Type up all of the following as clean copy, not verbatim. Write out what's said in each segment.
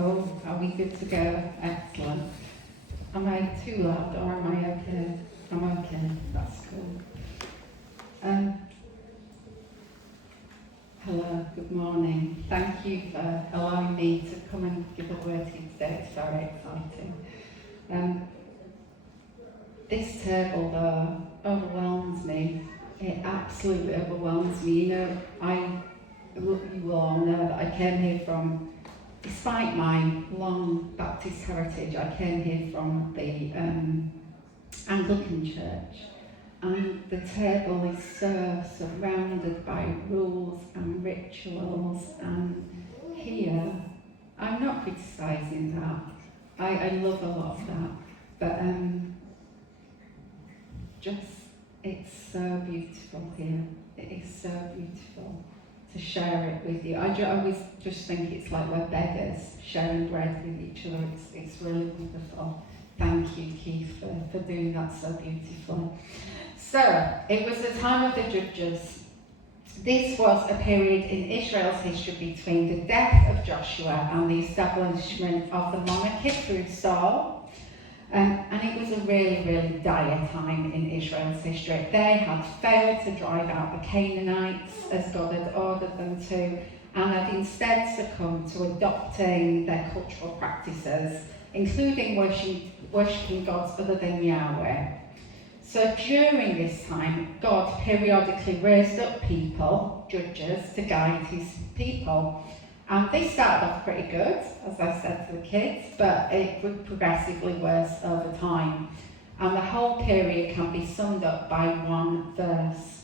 Oh, are we good to go? Excellent. Am I too loud or am I okay? I'm okay. That's cool. Hello, good morning. Thank you for allowing me to come and give a word to you today. It's very exciting. This table, though, overwhelms me. It absolutely overwhelms me. You know, you will all know that I came here from, despite my long Baptist heritage, I came here from the Anglican Church. And the table is so surrounded by rules and rituals, and here, I'm not criticising that. I love a lot of that, but it's so beautiful here. It is so beautiful to share it with you. I always just think it's like we're beggars sharing bread with each other. It's really wonderful. Thank you, Keith, for doing that so beautifully. So, it was the time of the Judges. This was a period in Israel's history between the death of Joshua and the establishment of the monarchy through Saul. And it was a really, really dire time in Israel's history. They had failed to drive out the Canaanites as God had ordered them to, and had instead succumbed to adopting their cultural practices, including worshipping gods other than Yahweh. So during this time, God periodically raised up people, judges, to guide his people. And they started off pretty good, as I said to the kids, but it grew progressively worse over time. And the whole period can be summed up by one verse.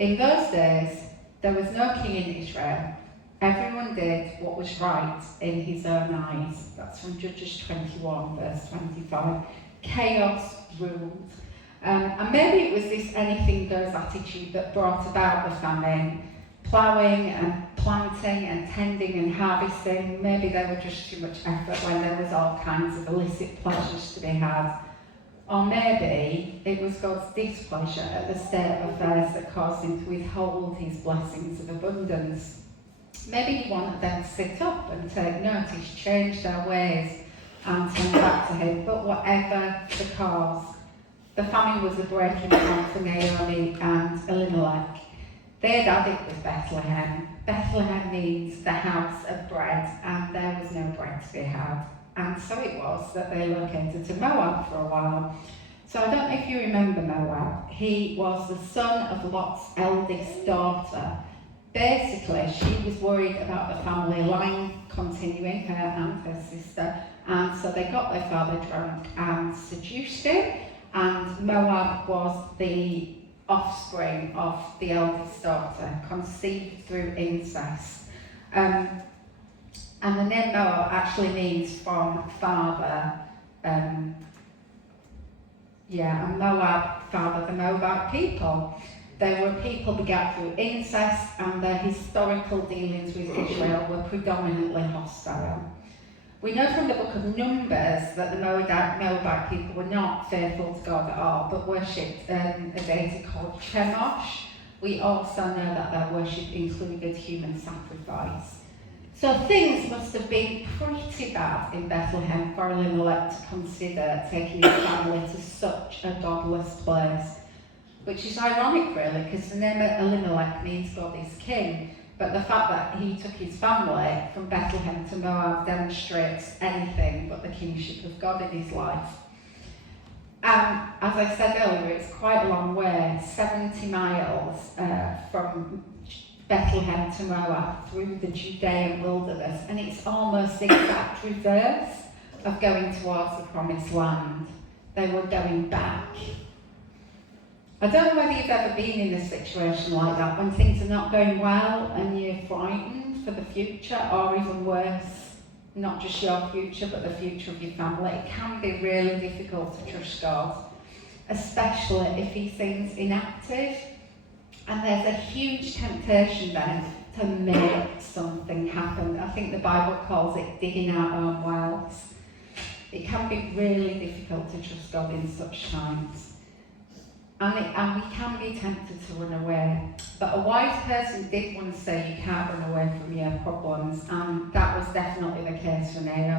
In those days, there was no king in Israel. Everyone did what was right in his own eyes. That's from Judges 21, verse 25. Chaos ruled. And maybe it was this anything goes attitude that brought about the famine. Ploughing and planting and tending and harvesting, maybe there was just too much effort when there was all kinds of illicit pleasures to be had. Or maybe it was God's displeasure at the state of affairs that caused him to withhold his blessings of abundance. Maybe he wanted them to sit up and take notice, change their ways and turn back to him. But whatever the cause, the famine was a breaking point for Naomi and Elimelech. Their daddy was Bethlehem. Bethlehem means the house of bread, and there was no bread to be had. And so it was that they located to Moab for a while. So I don't know if you remember Moab. He was the son of Lot's eldest daughter. Basically, she was worried about the family line continuing, her and her sister, and so they got their father drunk and seduced him, and Moab was the offspring of the eldest daughter, conceived through incest. And the name Moab actually means from father. And Moab, father, the Moabite people. They were people begat through incest, and their historical dealings with Israel were predominantly hostile. We know from the book of Numbers that the Moabite people were not faithful to God at all, but worshipped a deity called Chemosh. We also know that their worship included human sacrifice. So things must have been pretty bad in Bethlehem for Elimelech to consider taking his family to such a godless place. Which is ironic, really, because the name Elimelech means God is king. But the fact that he took his family from Bethlehem to Moab demonstrates anything but the kingship of God in his life. And as I said earlier, it's quite a long way, 70 miles from Bethlehem to Moab through the Judean wilderness, and it's almost the exact reverse of going towards the promised land. They were going back. I don't know whether you've ever been in a situation like that, when things are not going well and you're frightened for the future, or even worse, not just your future, but the future of your family. It can be really difficult to trust God, especially if he seems inactive. And there's a huge temptation then to make something happen. I think the Bible calls it digging our own wells. It can be really difficult to trust God in such times. And we can be tempted to run away. But a wise person did once say you can't run away from your problems, and that was definitely the case for Naomi.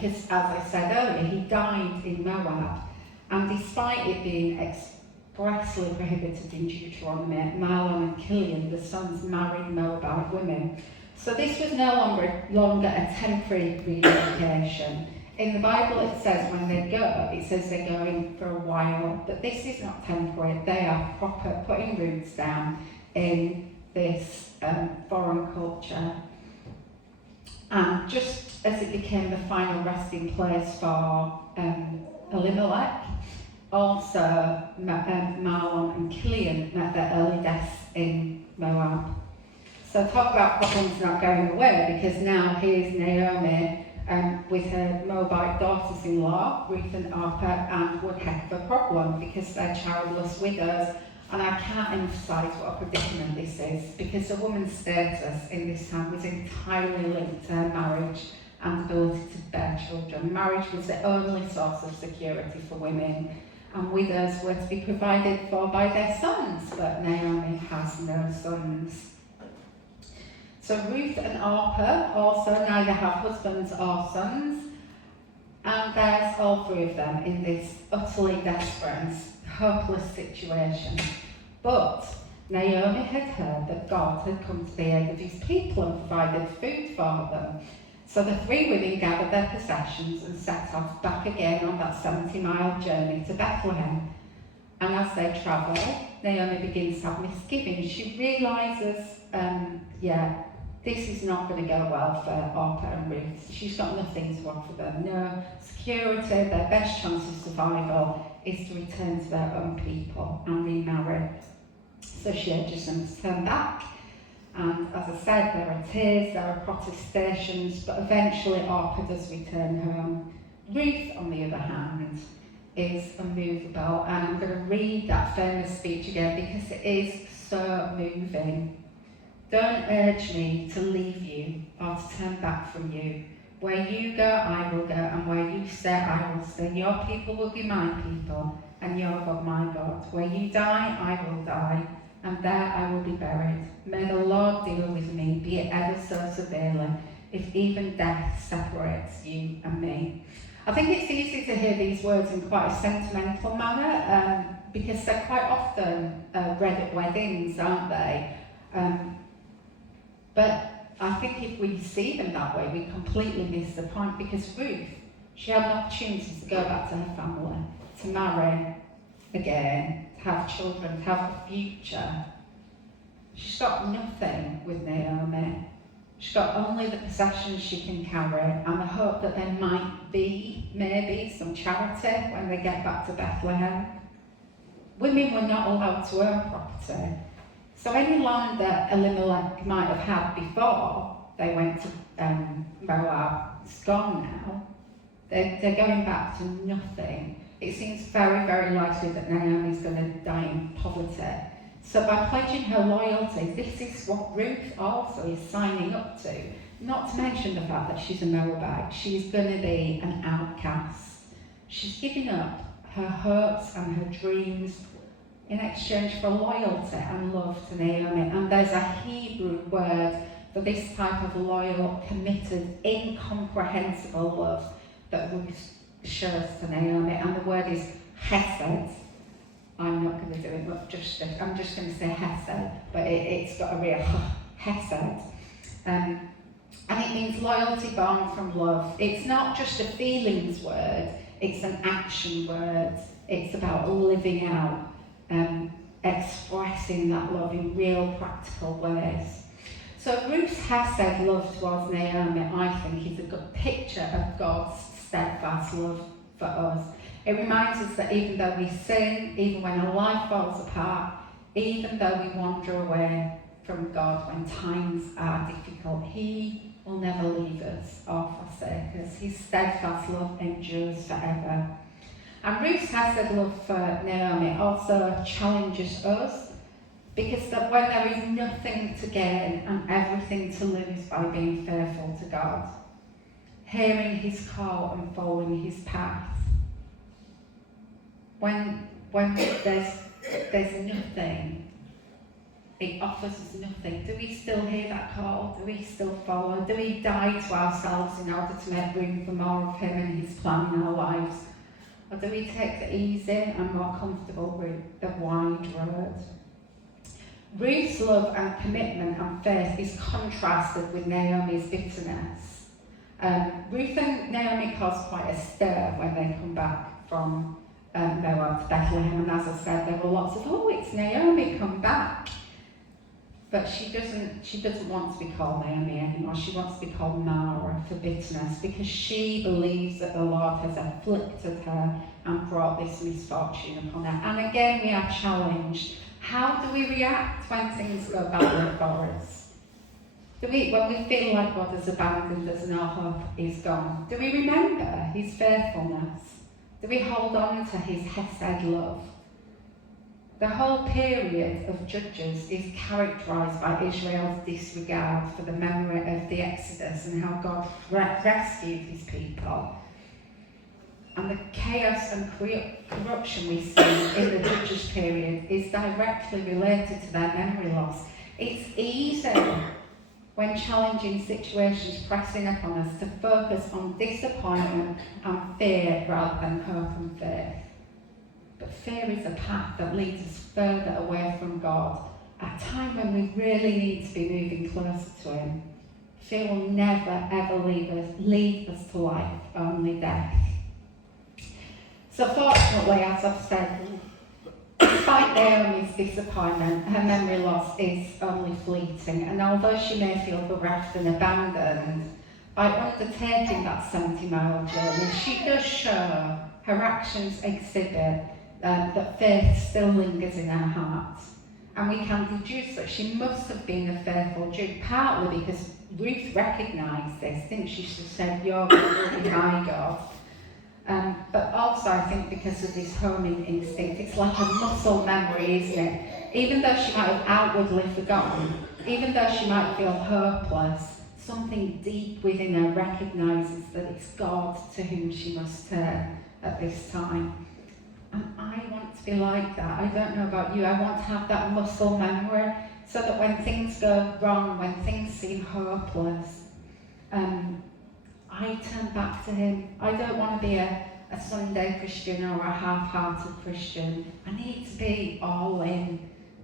because, as I said earlier, he died in Moab, and despite it being expressly prohibited in Deuteronomy, Mahlon and Chilion, the sons, married Moabite women. So this was no longer a temporary relocation. In the Bible it says when they go, it says they're going for a while, but this is not temporary. They are proper, putting roots down in this foreign culture. And just as it became the final resting place for Elimelech, also Mahlon and Chilion met their early deaths in Moab. So talk about problems not going away, because now here's Naomi with her Moabite daughters-in-law, Ruth and Orpah, and one heck of a problem because they're childless widows. And I can't emphasise what a predicament this is, because a woman's status in this time was entirely linked to her marriage and ability to bear children. Marriage was the only source of security for women, and widows were to be provided for by their sons, but Naomi has no sons. So Ruth and Orpah also neither have husbands or sons, and there's all three of them in this utterly desperate and hopeless situation. But Naomi had heard that God had come to the aid of his people and provided food for them. So the three women gathered their possessions and set off back again on that 70-mile journey to Bethlehem. And as they travel, Naomi begins to have misgivings. She realises, this is not going to go well for Orpah and Ruth. She's got nothing to offer them. No security. Their best chance of survival is to return to their own people and remarry. So she urges them to turn back. And as I said, there are tears, there are protestations, but eventually Orpah does return home. Ruth, on the other hand, is unmovable. And I'm going to read that famous speech again because it is so moving. Don't urge me to leave you or to turn back from you. Where you go, I will go, and where you stay, I will stay. Your people will be my people, and your God my God. Where you die, I will die, and there I will be buried. May the Lord deal with me, be it ever so severely, if even death separates you and me. I think it's easy to hear these words in quite a sentimental manner, because they're quite often read at weddings, aren't they? But I think if we see them that way, we completely miss the point, because Ruth, she had an opportunity to go back to her family, to marry again, to have children, to have a future. She's got nothing with Naomi. She's got only the possessions she can carry and the hope that there might be, maybe, some charity when they get back to Bethlehem. Women were not allowed to own property. So any land that Elimelech might have had before they went to Moab, it's gone now. They're going back to nothing. It seems very, very likely that Naomi's going to die in poverty. So by pledging her loyalty, this is what Ruth also is signing up to. Not to mention the fact that she's a Moabite. She's going to be an outcast. She's giving up her hopes and her dreams in exchange for loyalty and love to Naomi. And there's a Hebrew word for this type of loyal, committed, incomprehensible love that Ruth shows to Naomi. And the word is hesed. I'm not going to do it much justice. I'm just going to say hesed, but it's got a real hesed. And it means loyalty born from love. It's not just a feelings word, it's an action word. It's about living out, expressing that love in real practical ways. So Ruth's hesed love towards Naomi, I think, is a good picture of God's steadfast love for us. It reminds us that even though we sin, even when our life falls apart, even though we wander away from God when times are difficult, He will never leave us or forsake us. His steadfast love endures forever. And Ruth's hesed love for Naomi also challenges us, because that when there is nothing to gain and everything to lose by being faithful to God, hearing His call and following His path, when there's nothing, it offers us nothing. Do we still hear that call? Do we still follow? Do we die to ourselves in order to make room for more of him and his plan in our lives? Or do we take the easy and more comfortable route, the wide road? Ruth's love and commitment and faith is contrasted with Naomi's bitterness. Ruth and Naomi cause quite a stir when they come back from Moab to Bethlehem, and as I said, there were lots of, oh, it's Naomi, come back. But she doesn't want to be called Naomi anymore. She wants to be called Mara for bitterness, because she believes that the Lord has afflicted her and brought this misfortune upon her. And again, we are challenged. How do we react when things go badly for us? When we feel like God has abandoned us and our hope is gone, do we remember his faithfulness? Do we hold on to his Hesed love? The whole period of Judges is characterised by Israel's disregard for the memory of the Exodus and how God rescued his people. And the chaos and corruption we see in the Judges period is directly related to their memory loss. It's easy when challenging situations pressing upon us to focus on disappointment and fear rather than hope and faith. But fear is a path that leads us further away from God at a time when we really need to be moving closer to him. Fear will never ever lead us to life, only death. So fortunately, as I've said, despite Naomi's disappointment, her memory loss is only fleeting, and although she may feel bereft and abandoned, by undertaking that 70-mile journey, she does show, her actions exhibit that faith still lingers in her heart. And we can deduce that she must have been a faithful Jew, partly because Ruth recognised this, didn't she? She said, your God will be my God. But also I think because of this homing instinct, it's like a muscle memory, isn't it? Even though she might have outwardly forgotten, even though she might feel hopeless, something deep within her recognises that it's God to whom she must turn at this time. And I want to be like that. I don't know about you, I want to have that muscle memory so that when things go wrong, when things seem hopeless, I turn back to him. I don't want to be a Sunday Christian or a half-hearted Christian. I need to be all in,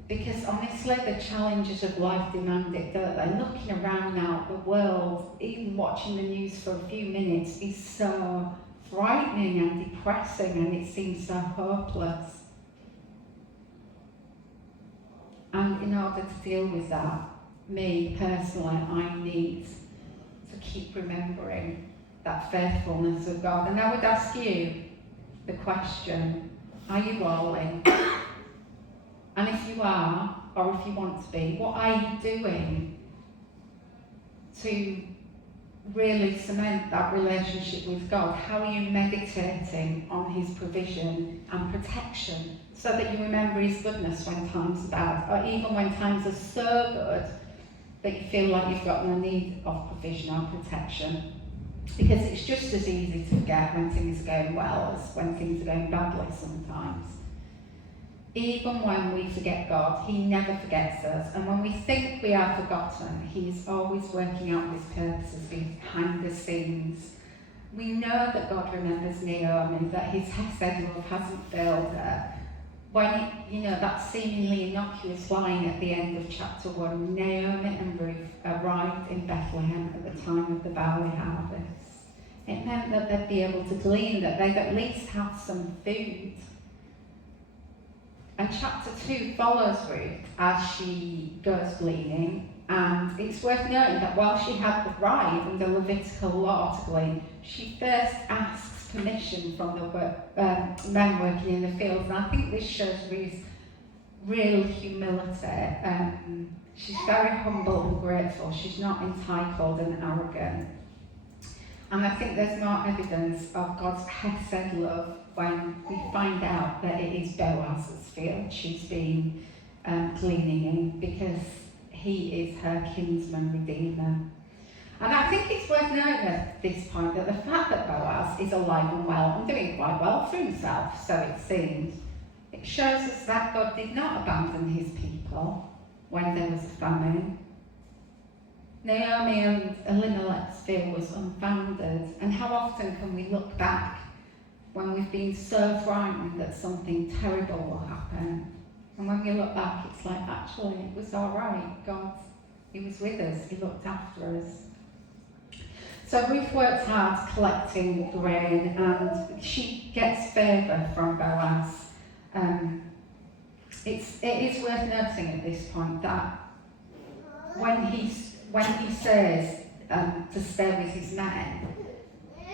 because honestly the challenges of life demand it, don't they? Looking around now, the world, even watching the news for a few minutes, is so frightening and depressing, and it seems so hopeless. And in order to deal with that, me personally, I need to keep remembering that faithfulness of God. And I would ask you the question, are you all in? And if you are, or if you want to be, what are you doing to really cement that relationship with God? How are you meditating on his provision and protection so that you remember his goodness when times are bad, or even when times are so good that you feel like you've got no need of provision or protection? Because it's just as easy to forget when things are going well as when things are going badly sometimes. Even when we forget God, he never forgets us. And when we think we are forgotten, he's always working out his purposes behind the scenes. We know that God remembers Naomi, that his Hesed love hasn't failed her. When, that seemingly innocuous line at the end of chapter 1, Naomi and Ruth arrived in Bethlehem at the time of the barley harvest. It meant that they'd be able to glean, that they'd at least have some food. And chapter 2 follows Ruth as she goes gleaning, and it's worth noting that while she had the right under Levitical law to glean, she first asks permission from the men working in the fields. And I think this shows Ruth's real humility. She's very humble and grateful. She's not entitled and arrogant. And I think there's more evidence of God's Hesed love when we find out that it is Boaz's field she's been gleaning in, because he is her kinsman redeemer. And I think it's worth noting at this point that the fact that Boaz is alive and well and doing quite well for himself, so it seems, it shows us that God did not abandon his people when there was a famine. Naomi and Elimelech's fear was unfounded, and how often can we look back when we've been so frightened that something terrible will happen, and when we look back it's like, actually it was all right. God, he was with us, he looked after us. So Ruth works hard collecting grain, and she gets favour from Boaz. It is worth noting at this point that when he says to stay with his men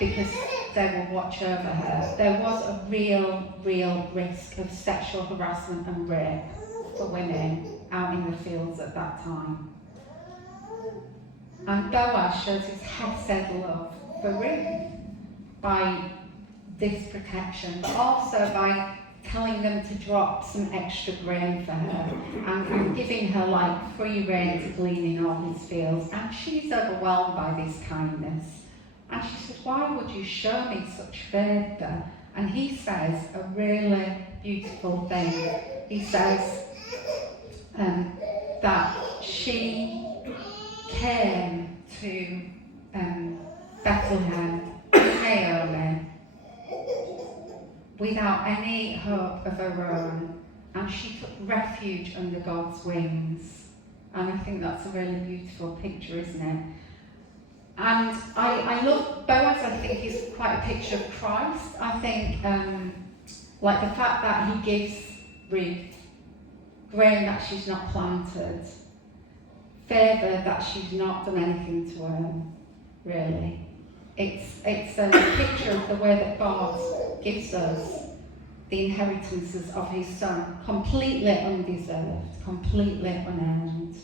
because they will watch over her, there was a real risk of sexual harassment and rape for women out in the fields at that time. And Boaz shows his hesed love for Ruth by this protection, but also by telling them to drop some extra grain for her and giving her like free rein to glean in all his fields. And she's overwhelmed by this kindness. And she says, why would you show me such favour? And he says a really beautiful thing. He says that she came to Bethlehem, Naomi, without any hope of her own, and she took refuge under God's wings. And I think that's a really beautiful picture, isn't it? And I love Boaz. I think he's quite a picture of Christ. I think like the fact that he gives Ruth grain that she's not planted, favour that she's not done anything to earn, really. It's a picture of the way that God gives us the inheritances of his son, completely undeserved, completely unearned.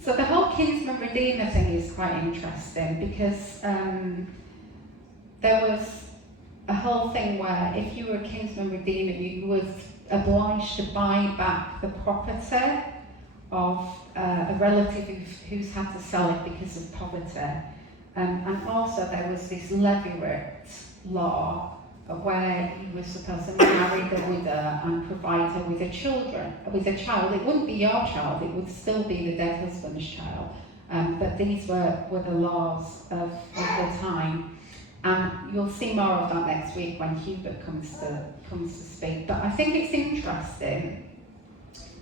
So the whole kinsman redeemer thing is quite interesting because there was a whole thing where if you were a kinsman redeemer, you was obliged to buy back the property of a relative who's had to sell it because of poverty. And also there was this levirate law where you were supposed to marry the widow and provide her with a child. It wouldn't be your child, it would still be the dead husband's child. But these were the laws of the time. And you'll see more of that next week when Hubert comes to speak. But I think it's interesting,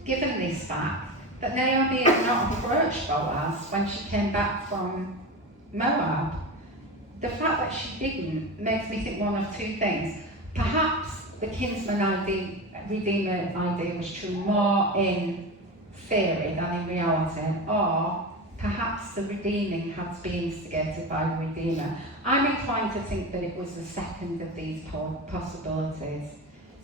given this fact, that Naomi had not approached Boaz when she came back from Moab. The fact that she didn't makes me think one of two things. Perhaps the kinsman redeemer idea was true more in theory than in reality, or perhaps the redeeming had to be instigated by the redeemer. I'm inclined to think that it was the second of these possibilities.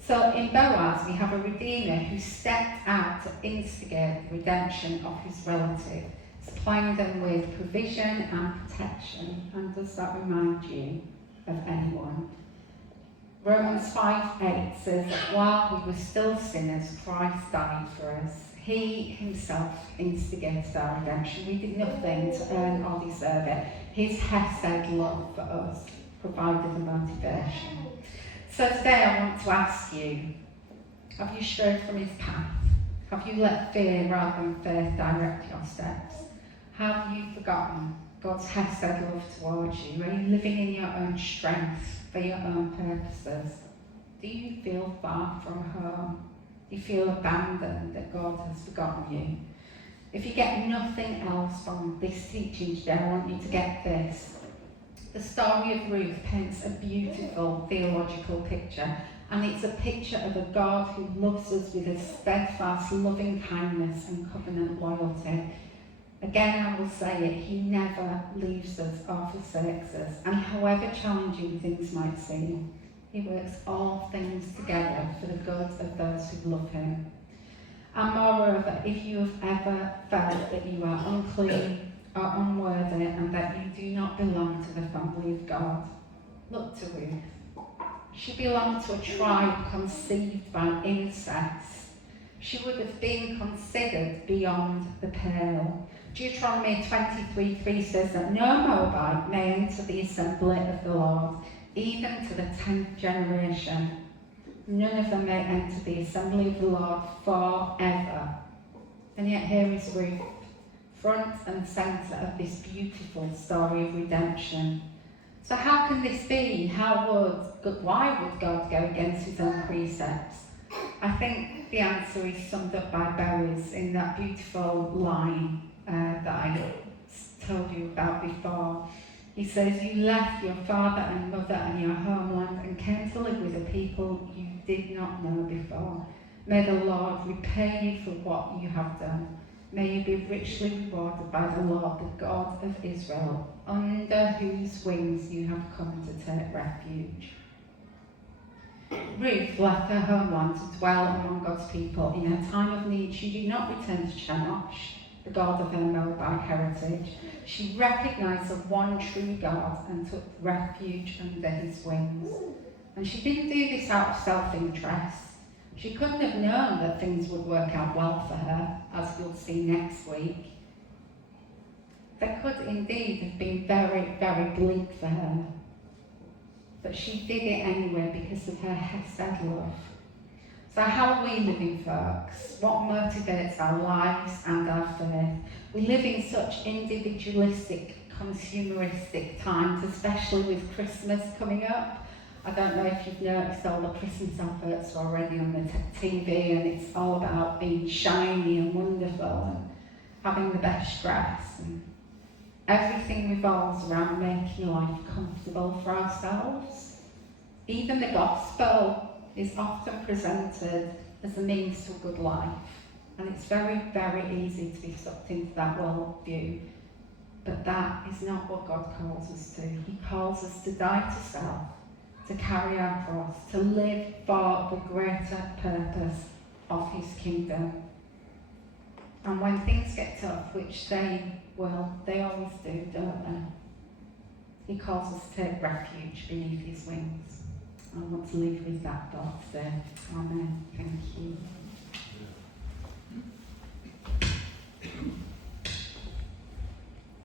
So in Boaz, we have a redeemer who stepped out to instigate the redemption of his relative, supplying them with provision and protection. And does that remind you of anyone? Romans 5:8 says that while we were still sinners, Christ died for us. He himself instigated our redemption. We did nothing to earn or deserve it. His hesed love for us provided the motivation. So today I want to ask you, have you strayed from his path? Have you let fear rather than faith direct your steps? Have you forgotten God's hesed love towards you? Are you living in your own strength for your own purposes? Do you feel far from home? Do you feel abandoned, that God has forgotten you? If you get nothing else from this teaching today, I want you to get this. The story of Ruth paints a beautiful theological picture, and it's a picture of a God who loves us with a steadfast loving kindness and covenant loyalty. Again, I will say it, he never leaves us or forsakes us, and however challenging things might seem, he works all things together for the good of those who love him. And moreover, if you have ever felt that you are unclean or unworthy and that you do not belong to the family of God, look to Ruth. She belonged to a tribe conceived by incest. She would have been considered beyond the pale. Deuteronomy 23:3 says that no Moabite may enter the assembly of the Lord, even to the 10th generation. None of them may enter the assembly of the Lord forever. And yet here is Ruth, front and centre of this beautiful story of redemption. So how can this be? Why would God go against his own precepts? I think the answer is summed up by Boaz in that beautiful line that I told you about before. He says, "You left your father and mother and your homeland and came to live with a people you did not know before. May the Lord repay you for what you have done. May you be richly rewarded by the Lord, the God of Israel, under whose wings you have come to take refuge." Ruth left her homeland to dwell among God's people. In her time of need, she did not return to Chemosh, the god of her Moabite heritage. She recognised the one true God and took refuge under his wings. And she didn't do this out of self-interest. She couldn't have known that things would work out well for her, as you'll see next week. They could indeed have been very, very bleak for her. But she did it anyway because of her hesed love. So how are we living, folks? What motivates our lives and our faith? We live in such individualistic, consumeristic times, especially with Christmas coming up. I don't know if you've noticed all the Christmas adverts already on the TV, and it's all about being shiny and wonderful and having the best dress. And everything revolves around making life comfortable for ourselves. Even the gospel is often presented as a means to a good life. And it's very, very easy to be sucked into that worldview. But that is not what God calls us to. He calls us to die to self, to carry our cross, to live for the greater purpose of his kingdom. And when things get tough, which they always do, don't they? He calls us to take refuge beneath his wings. I want to leave with that thought today. Amen. Thank you.